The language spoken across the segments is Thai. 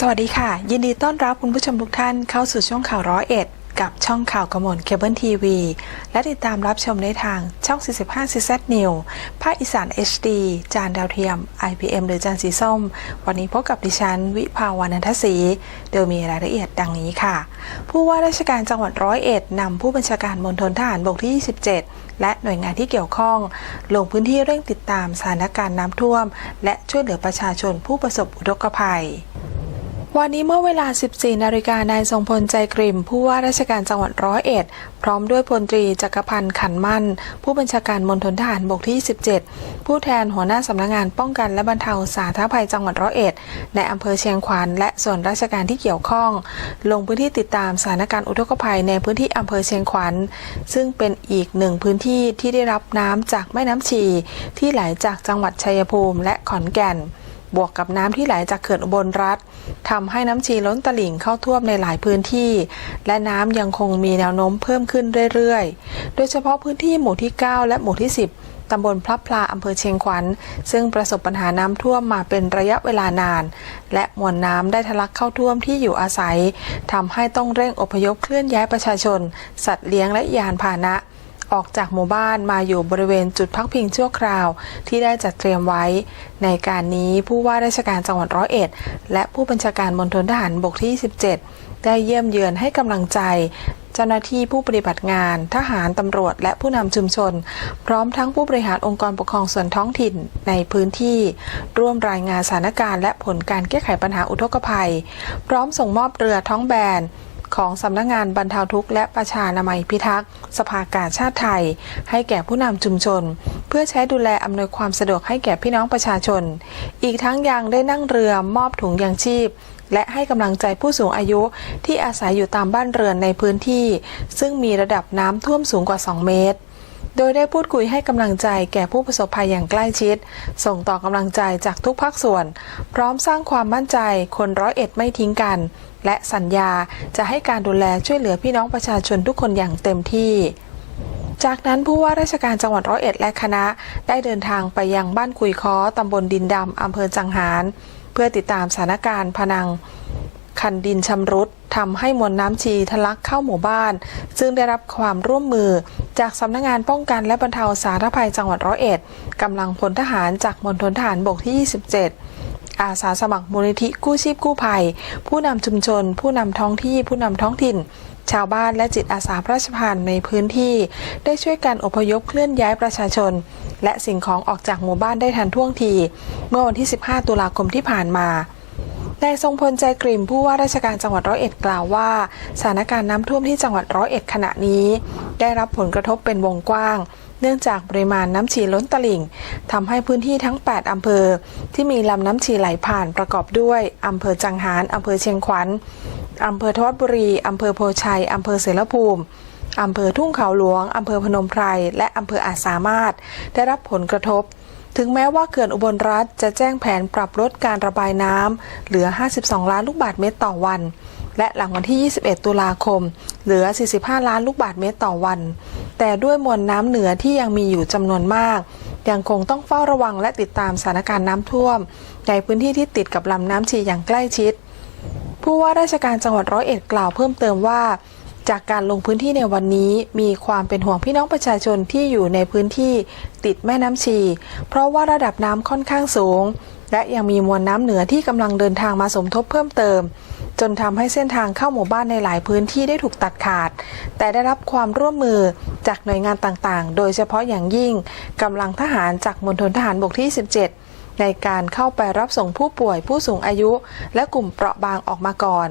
สวัสดีค่ะ ยินดีต้อนรับคุณผู้ชมทุกท่านเข้าสู่ช่องข่าวร้อยเอ็ดกับช่องข่าวกระมวลเคเบิลทีวีและติดตามรับชมในทางช่อง 45 CZ New ภาคอีสาน HD จานดาวเทียม IPM หรือจานสีส้ม วันนี้พบกับดิฉัน วิภาวานันทศรีโดยมีรายละเอียดดังนี้ค่ะ ผู้ว่าราชการจังหวัดร้อยเอ็ดนำผู้บัญชาการมณฑลทหารบกที่ 27 และหน่วยงานที่เกี่ยวข้อง ลงพื้นที่เร่งติดตามสถานการณ์น้ำท่วม และช่วยเหลือประชาชนผู้ประสบอุทกภัย วันนี้เมื่อเวลา 14 นาฬิกานายทรงพลใจกริ่มผู้ว่าราชการจังหวัดร้อยเอ็ด พร้อมด้วยพลตรีจักรพันธ์ขันมั่น ผู้บัญชาการมณฑลทหารบกที่ 17 ผู้แทนหัวหน้าสำนักงานป้องกันและบรรเทาสาธารณภัยจังหวัดร้อยเอ็ด ในอำเภอเชียงขวัญและส่วนราชการที่เกี่ยวข้อง ลงพื้นที่ติดตามสถานการณ์อุทกภัยในพื้นที่อำเภอเชียงขวัญซึ่งเป็นอีกหนึ่งพื้นที่ที่ได้รับน้ำจากแม่น้ำชี ที่ไหลจากจังหวัดชัยภูมิและขอนแก่น บวกกับน้ำที่ไหลจากเขื่อนอุบลรัฐทำให้น้ำชีล้นตลิ่งเข้าท่วมในหลายพื้นที่ และน้ำยังคงมีแนวโน้มเพิ่มขึ้นเรื่อยๆ โดยเฉพาะพื้นที่หมู่ที่ 9 และหมู่ที่ 10ตำบลพลับพลาอำเภอเชียงขวัญ ซึ่งประสบปัญหาน้ำท่วมมาเป็นระยะเวลานาน และมวลน้ำได้ทะลักเข้าท่วมที่อยู่อาศัยทำให้ต้องเร่งอพยพเคลื่อนย้ายประชาชน สัตว์เลี้ยงและยานพาหนะ ออกจากหมู่บ้านมาอยู่บริเวณจุดพักพิงชั่วคราว ที่ได้จัดเตรียมไว้ ในการนี้ผู้ว่าราชการจังหวัดร้อยเอ็ด และผู้บัญชาการมณฑลทหารบกที่ 17 ได้เยี่ยมเยือนให้กำลังใจ เจ้าหน้าที่ผู้ปฏิบัติงาน ทหารตำรวจ และผู้นำชุมชน พร้อมทั้งผู้บริหารองค์กรปกครองส่วนท้องถิ่นในพื้นที่ ร่วมรายงานสถานการณ์และผลการแก้ไขปัญหาอุทกภัย พร้อมส่งมอบเรือท้องแบน ของสำนักงงานบรรเทาทุกข์และประชานามัยพิทักษ์ สภากาชาติไทย ให้แก่ผู้นำชุมชน เพื่อใช้ดูแลอำนวยความสะดวกให้แก่พี่น้องประชาชน อีกทั้งยังได้นั่งเรือมอบถุงยางชีพ และให้กำลังใจผู้สูงอายุที่อาศัยอยู่ตามบ้านเรือนในพื้นที่ ซึ่งมีระดับน้ำท่วมสูงกว่า 2 เมตรโดยได้พูดคุยให้กำลังใจแก่ผู้ประสบภัยอย่างใกล้ชิด ส่งต่อกำลังใจจากทุกภาคส่วน พร้อมสร้างความมั่นใจคนร้อยเอ็ดไม่ทิ้งกัน และสัญญาจะให้การดูแลช่วยเหลือพี่น้องประชาชนทุกคนอย่างเต็มที่จากนั้นผู้ว่าราชการจังหวัดร้อยเอ็ดและคณะ ได้เดินทางไปยังบ้านคุยค้อตำบลดินดำอำเภอจังหาร เพื่อติดตามสถานการณ์พนัง คันดินชำรุดทำให้มวลน้ำชีทะลักเข้าหมู่บ้าน ซึ่งได้รับความร่วมมือจากสำนักงานป้องกันและบรรเทาสาธารณภัยจังหวัดร้อยเอ็ดกำลังพลทหารจากมณฑลทหารบกที่ 27 อาสาสมัครมูลนิธิกู้ชีพกู้ภัย ผู้นำชุมชน ผู้นำท้องที่ ผู้นำท้องถิ่น ชาวบ้านและจิตอาสาพระราชทานในพื้นที่ ได้ช่วยกันอพยพเคลื่อนย้ายประชาชน และสิ่งของออกจากหมู่บ้านได้ทันท่วงที เมื่อวันที่ 15 ตุลาคมที่ผ่านมานายทรงพลใจกริ่มผู้ว่าราชการจังหวัดร้อยเอ็ดกล่าวว่า สถานการณ์น้ำท่วมที่จังหวัดร้อยเอ็ดขณะนี้ ได้รับผลกระทบเป็นวงกว้าง เนื่องจากปริมาณน้ำฉีล้นตลิ่งทำให้พื้นที่ทั้ง 8 อำเภอ ที่มีลำน้ำฉีไหลผ่านประกอบด้วยอำเภอจังหารอำเภอเชียงขวัญอำเภอทวัดบุรีอำเภอโพชัยอำเภอเสรภูมิอำเภอทุ่งเขาหลวงอำเภอพนมไพร และอำเภออาจสามารถ ได้รับผลกระทบ ถึงแม้ว่าเขื่อนอุบลรัฐจะแจ้งแผนปรับลดการระบายน้ำเหลือ 52 ล้านลูกบาศก์เมตรต่อวัน และหลังวันที่ 21 ตุลาคม เหลือ 45 ล้านลูกบาศก์เมตรต่อวัน แต่ด้วยมวลน้ำเหนือที่ยังมีอยู่จำนวนมาก ยังคงต้องเฝ้าระวังและติดตามสถานการณ์น้ำท่วม ในพื้นที่ที่ติดกับลำน้ำชีอย่างใกล้ชิด ผู้ว่าราชการจังหวัดร้อยเอ็ดกล่าวเพิ่มเติมว่า จากการลงพื้นที่ในวันนี้มีความเป็นห่วงพี่น้องประชาชนที่อยู่ในพื้นที่ติดแม่น้ำชี เพราะว่าระดับน้ำค่อนข้างสูง และยังมีมวลน้ำเหนือที่กำลังเดินทางมาสมทบเพิ่มเติม จนทำให้เส้นทางเข้าหมู่บ้านในหลายพื้นที่ได้ถูกตัดขาด แต่ได้รับความร่วมมือจากหน่วยงานต่างๆ โดยเฉพาะอย่างยิ่งกำลังทหารจากมณฑลทหารบกที่ 17 ในการเข้าไปรับส่งผู้ป่วยผู้สูงอายุ และกลุ่มเปราะบางออกมาก่อน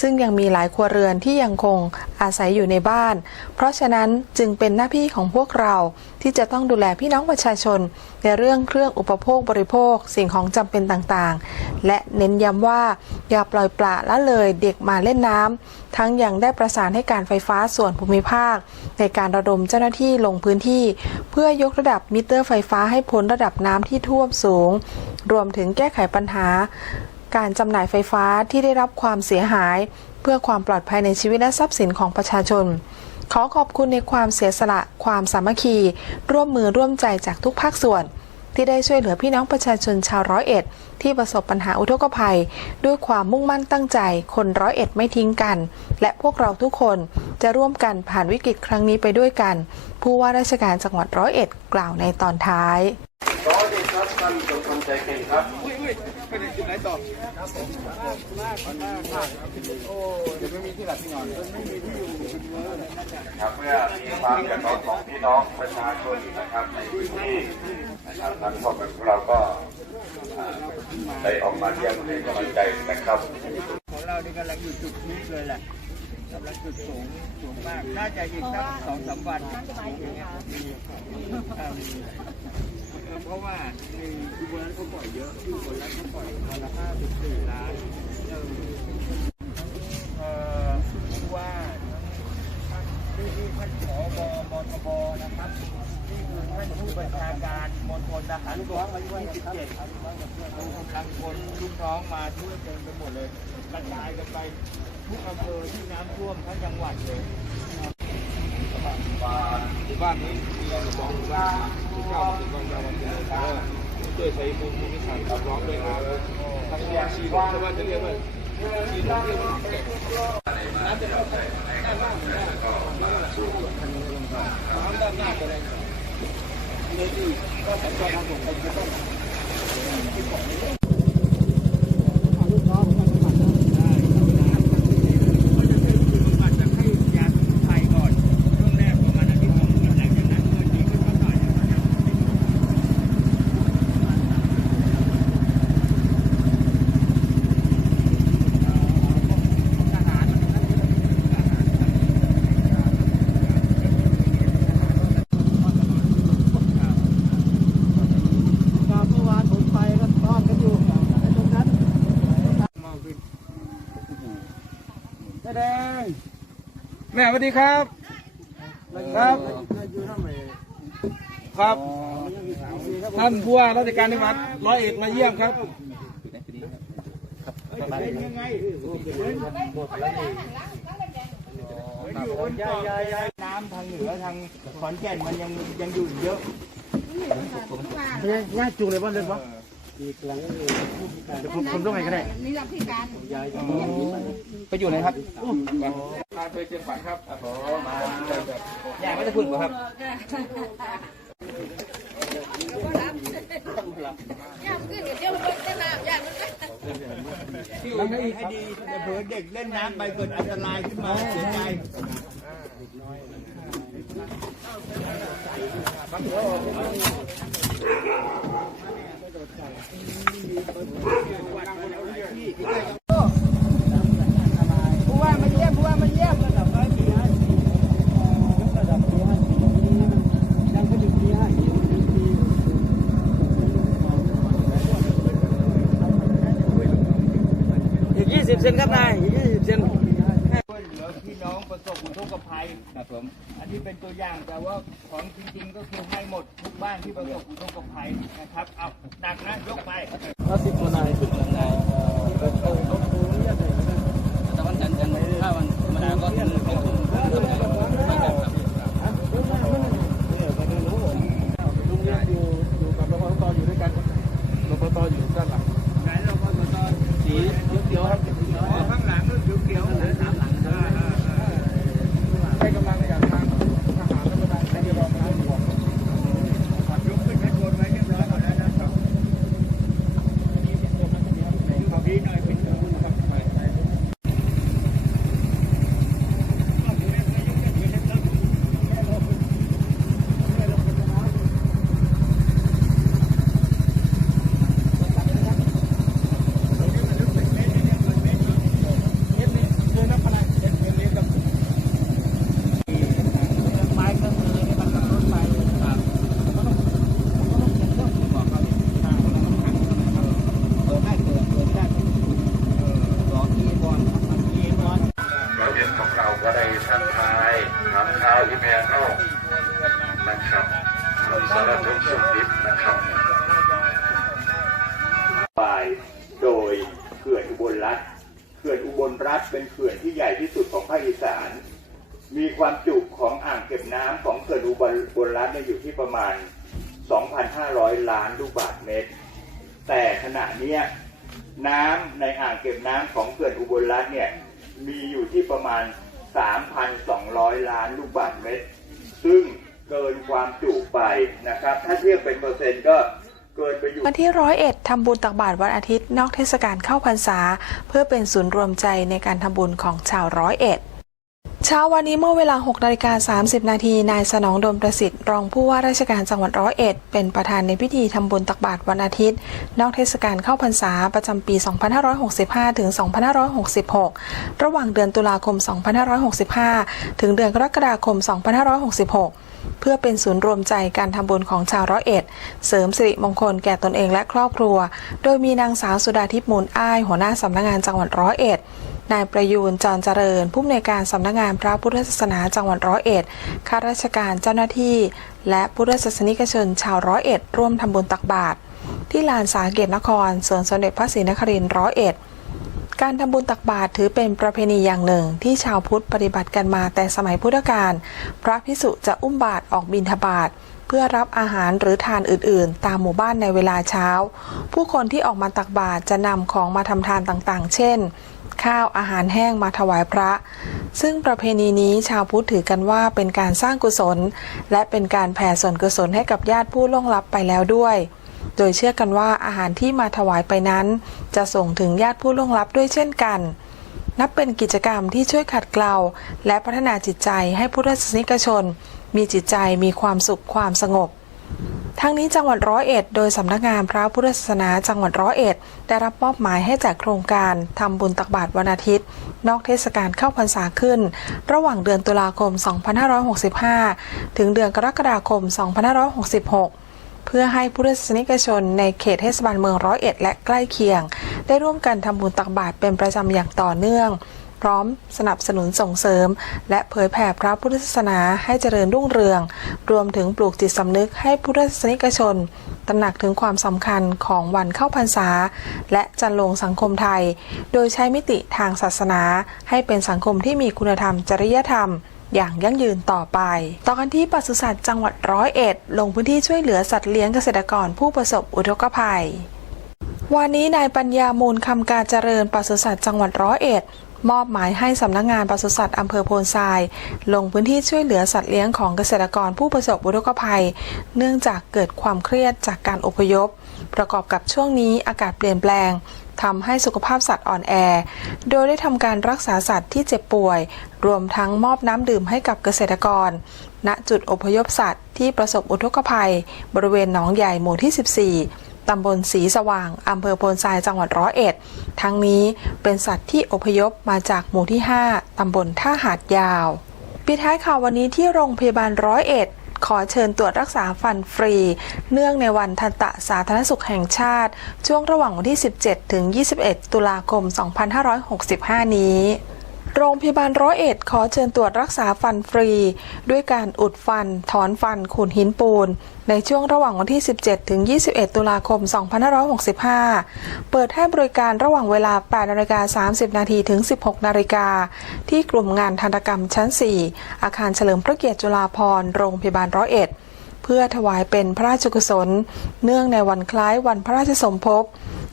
ซึ่งยังมีหลายครัวเรือนที่ยังคงอาศัยอยู่ในบ้าน เพราะฉะนั้นจึงเป็นหน้าที่ของพวกเราที่จะต้องดูแลพี่น้องประชาชน ในเรื่องเครื่องอุปโภคบริโภค สิ่งของจำเป็นต่างๆ และเน้นย้ำว่าอย่าปล่อยปละละเลยเด็กมาเล่นน้ำทั้งยังได้ประสานให้การไฟฟ้าส่วนภูมิภาค ในการระดมเจ้าหน้าที่ลงพื้นที่ เพื่อยกระดับมิเตอร์ไฟฟ้าให้พ้นระดับน้ำที่ท่วมสูง รวมถึงแก้ไขปัญหา การจำหน่ายไฟฟ้าที่ได้รับความเสียหาย เพื่อความปลอดภัยในชีวิตและทรัพย์สินของประชาชน ขอขอบคุณในความเสียสละ ความสามัคคี ร่วมมือร่วมใจจากทุกภาคส่วน ที่ได้ช่วยเหลือพี่น้องประชาชนชาวร้อยเอ็ด ที่ประสบปัญหาอุทกภัย ด้วยความมุ่งมั่นตั้งใจ คนร้อยเอ็ดไม่ทิ้งกัน และพวกเราทุกคนจะร่วมกันผ่านวิกฤตครั้งนี้ไปด้วยกัน ผู้ว่าราชการจังหวัดร้อยเอ็ดกล่าวในตอนท้ายร้อยเอ็ดครับท่านจงทำใจเก่งครับ ไปไหนจุดไหนต่อครับผมมากมากมากโอ้เดี๋ยวไม่มีที่หลับที่นอนไม่มีที่อยู่ครับเมื่อมีความเดือดร้อนของพี่น้องประชาชนนะครับในพื้นที่นะครับทางครอบครัวของเราก็อ่าได้ออกมาเยี่ยมให้กำลังใจนะครับของเรานี่กำลังอยู่จุดพีคเลยแหละกำลังจุดสูงสูงมาก น่าจะอีกสักสองสามวันอย่างเงี้ยมีอ่ามีเพราะว่าหนึ่งคือวันนั้นเขาปล่ ปล่อยวันละห้าสิบสี่ล้านเออเอ่อผู้ว่าท่านที่ที่ท่านผบมทบนะครับนี่คือท่านผู้บัญชาการมณฑลทหารบกที่17ทุกทางคนลูกน้องมาช่วยเต็มไปหมดเลยกระจายกันไปทุกอำเภอที่น้ำท่วมทั้งจังหวัดเลยบ้านนี้มีสองบ้านที่เก้าสิบวันยาววันเดียว ช่วยใช้ภูมิวิสัยขับร้องด้วยนะทั้งยาชีวะว่าจะเรียกว่าชีวะเรียกว่าแก่น้ำจะเข้าไปด้านล่างนะน้ำด้านหน้าจะได้เลยที่ก็สัญจรทางบกไปจะต้อง เขาจะซื้อคืนบำบัดจากให้ยาสมุนไพรก่อนช่วงแรกประมาณอาทิตย์หนึงหลังจากนั้นเมื่อดีขึ้นมาหน่อยก็จะทหารครับเมื่อวานผมไปก็ต้อนกันอยู่ในตรงนั้นมาขึ้นแสดง แม่สวัสดีครับ ครับ ครับ ท่านผู้ว่าราชการจังหวัดร้อยเอ็ดมาเยี่ยมครับเป็นยังไงหมดแล้วนี่อยู่บนเกาะน้ำทางเหนือทางขอนแก่นมันยังยังอยู่อีกเยอะง่ายจูงเลยบ้านเล่นวะ เดี๋ยวผมผมต้องไงก็ได้นี่เราพิการไปอยู่ไหนครับพาไปเชียงฝันครับโอ้มาอยากไม่จะพูดเหรอครับย่าขึ้นกับเจ้ามันจะน้ำย่ามันก็มันไม่ให้ดีแต่เผื่อเด็กเล่นน้ำไปเกิดอันตรายขึ้นมาเสียใจ ผู้ว่ามาเยี่ยมผู้ว่ามาเยี่ยมระดับร้อยปีห้าสิบระดับปีห้าสิบยังก็ถึงปีห้าสิบปีอีกยี่สิบเซนครับนายอีกยี่สิบเซนช่วยเหลือพี่น้องประสบอุทกภัยครับผม อันนี้เป็นตัวอย่างแต่ว่าของจริงๆก็คือให้หมดทุก บ้านที่ประสบอุทกภัยนะครับ เอาหนักนะยกไป ที่ประมาณ 2,500 ล้านลูกบาศก์เมตร แต่ขณะนี้น้ำในอ่างเก็บน้ำของเขื่อนอุบลรัฐเนี่ยมีอยู่ที่ประมาณ 3,200 ล้านลูกบาศก์เมตร ซึ่งเกินความจุไปนะครับ ถ้าเทียบเป็นเปอร์เซ็นต์ก็เกินไปอยู่วันที่ร้อยเอ็ดทำบุญตักบาตรวันอาทิตย์นอกเทศกาลเข้าพรรษา เพื่อเป็นศูนย์รวมใจในการทำบุญของชาวร้อยเอ็ด เช้าวันนี้เมื่อเวลา6นาฬิกา30 นาที นายสนองดมประสิทธิ์ รองผู้ว่าราชการจังหวัดร้อยเอ็ด เป็นประธานในพิธีทำบุญตักบาตรวันอาทิตย์ นอกเทศกาลเข้าพรรษาประจำปี 2565 ถึง 2566 ระหว่างเดือนตุลาคม 2565 ถึงเดือนกรกฎาคม 2566 เพื่อเป็นศูนย์รวมใจการทำบุญของชาวร้อยเอ็ด เสริมสิริมงคลแก่ตนเองและครอบครัว โดยมีนางสาวสุดาทิพย์มูลอ้ายหัวหน้าสำนักงานจังหวัดร้อยเอ็ด นายประยูนจรเจริญ ผู้อำนวยการสำนักงานพระพุทธศาสนาจังหวัดร้อยเอ็ดข้าราชการเจ้าหน้าที่ และพุทธศาสนิกชนชาวร้อยเอ็ด ร่วมทำบุญตักบาตรที่ลานสาเกตนครสวนสมเด็จพระศรีนครินทร์ร้อยเอ็ดการทำบุญตักบาตรถือเป็นประเพณีอย่างหนึ่งที่ชาวพุทธปฏิบัติกันมาแต่สมัยพุทธกาลพระพิสุจะอุ้มบาตรออกบิณฑบาตเพื่อรับอาหารหรือทานอื่นๆ ตามหมู่บ้านในเวลาเช้า ผู้คนที่ออกมาตักบาตรจะนำของมาทำทานต่างๆ เช่น ข้าวอาหารแห้งมาถวายพระ ซึ่งประเพณีนี้ชาวพุทธถือกันว่าเป็นการสร้างกุศล และเป็นการแผ่ส่วนกุศลให้กับญาติผู้ล่วงลับไปแล้วด้วย โดยเชื่อกันว่าอาหารที่มาถวายไปนั้น จะส่งถึงญาติผู้ล่วงลับด้วยเช่นกัน นับเป็นกิจกรรมที่ช่วยขัดเกลาและพัฒนาจิตใจให้พุทธศาสนิกชน มีจิตใจมีความสุขความสงบ ทั้งนี้จังหวัดร้อยเอ็ดโดยสำนักงานพระพุทธศาสนาจังหวัดร้อยเอ็ด ได้รับมอบหมายให้จัดโครงการทำบุญตักบาตรวันอาทิตย์ นอกเทศกาลเข้าพรรษาขึ้น ระหว่างเดือนตุลาคม 2565 ถึงเดือนกรกฎาคม 2566เพื่อให้ผู้ศาสนิกชนในเขตเทศบาลเมืองร้อยเอ็ดและใกล้เคียง ได้ร่วมกันทำบุญตักบาตรเป็นประจำอย่างต่อเนื่อง พร้อมสนับสนุนส่งเสริม และเผยแผ่พระพุทธศาสนาให้เจริญรุ่งเรือง รวมถึงปลูกจิตสำนึกให้พุทธศาสนิกชน ตระหนักถึงความสำคัญของวันเข้าพรรษา และจันลงสังคมไทย โดยใช้มิติทางศาสนา ให้เป็นสังคมที่มีคุณธรรมจริยธรรมอย่างยั่งยืนต่อไป ต่อกันที่ปศุสัตว์จังหวัดร้อยเอ็ด ลงพื้นที่ช่วยเหลือสัตว์เลี้ยงเกษตรกรผู้ประสบอุทกภัย วันนี้นายปัญญามูลคำการเจริญปศุสัตว์จังหวัดร้อยเอ็ด มอบหมายให้สำนักงานปศุสัตว์อำเภอโพนทราย ลงพื้นที่ช่วยเหลือสัตว์เลี้ยงของเกษตรกรผู้ประสบอุทกภัย เนื่องจากเกิดความเครียดจากการอพยพ ประกอบกับช่วงนี้อากาศเปลี่ยนแปลงทำให้สุขภาพสัตว์อ่อนแอ โดยได้ทำการรักษาสัตว์ที่เจ็บป่วย รวมทั้งมอบน้ำดื่มให้กับเกษตรกร ณ จุดอพยพสัตว์ที่ประสบอุทกภัย บริเวณหนองใหญ่หมู่ที่ 14 ตำบลสีสว่าง อำเภอโพนทรายจังหวัดร้อยเอ็ด ทั้งนี้เป็นสัตว์ที่อพยพมาจากหมู่ที่ 5 ตำบลท่าหาดยาว ปิดท้ายข่าววันนี้ที่โรงพยาบาลร้อยเอ็ดขอเชิญตรวจรักษาฟันฟรี เนื่องในวันทันตะสาธารณสุขแห่งชาติ ช่วงระหว่างวันที่ 17 ถึง 21 ตุลาคม 2565 นี้ โรงพยาบาลร้อยเอ็ดขอเชิญตรวจรักษาฟันฟรี ด้วยการอุดฟัน ถอนฟันขูดหินปูน ในช่วงระหว่างวันที่ 17 ถึง 21 ตุลาคม 2565 เปิดให้บริการระหว่างเวลา 8นาฬิกา30 นาทีถึง 16 นาฬิกา ที่กลุ่มงานทันตกรรมชั้น 4 อาคารเฉลิมพระเกียรติจุฬาภรณ์โรงพยาบาลร้อยเอ็ดเพื่อถวายเป็นพระราชกุศล เนื่องในวันคล้ายวันพระราชสมภพ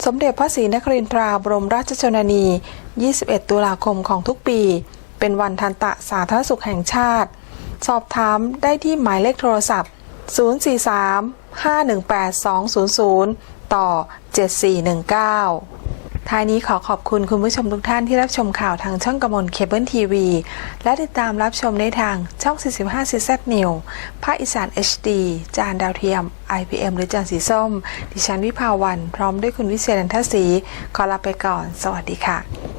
สมเด็จพระศรีนครินทราบรมราชชนนี 21 ตุลาคมของทุกปี เป็นวันทันตะสาธารณสุขแห่งชาติ สอบถามได้ที่หมายเลขโทรศัพท์ 043 518 200 ต่อ 7419 ท้ายนี้ขอขอบคุณคุณผู้ชมทุกท่านที่รับชมข่าวทางช่องกมลเคเบิลทีวี และติดตามรับชมในทางช่อง 45 CZ New ภาคอีสาน HD จานดาวเทียม IPM หรือจานสีส้ม ดิฉันวิภาวัน พร้อมด้วยคุณวิเศษนันทศรีขอลาไปก่อน สวัสดีค่ะ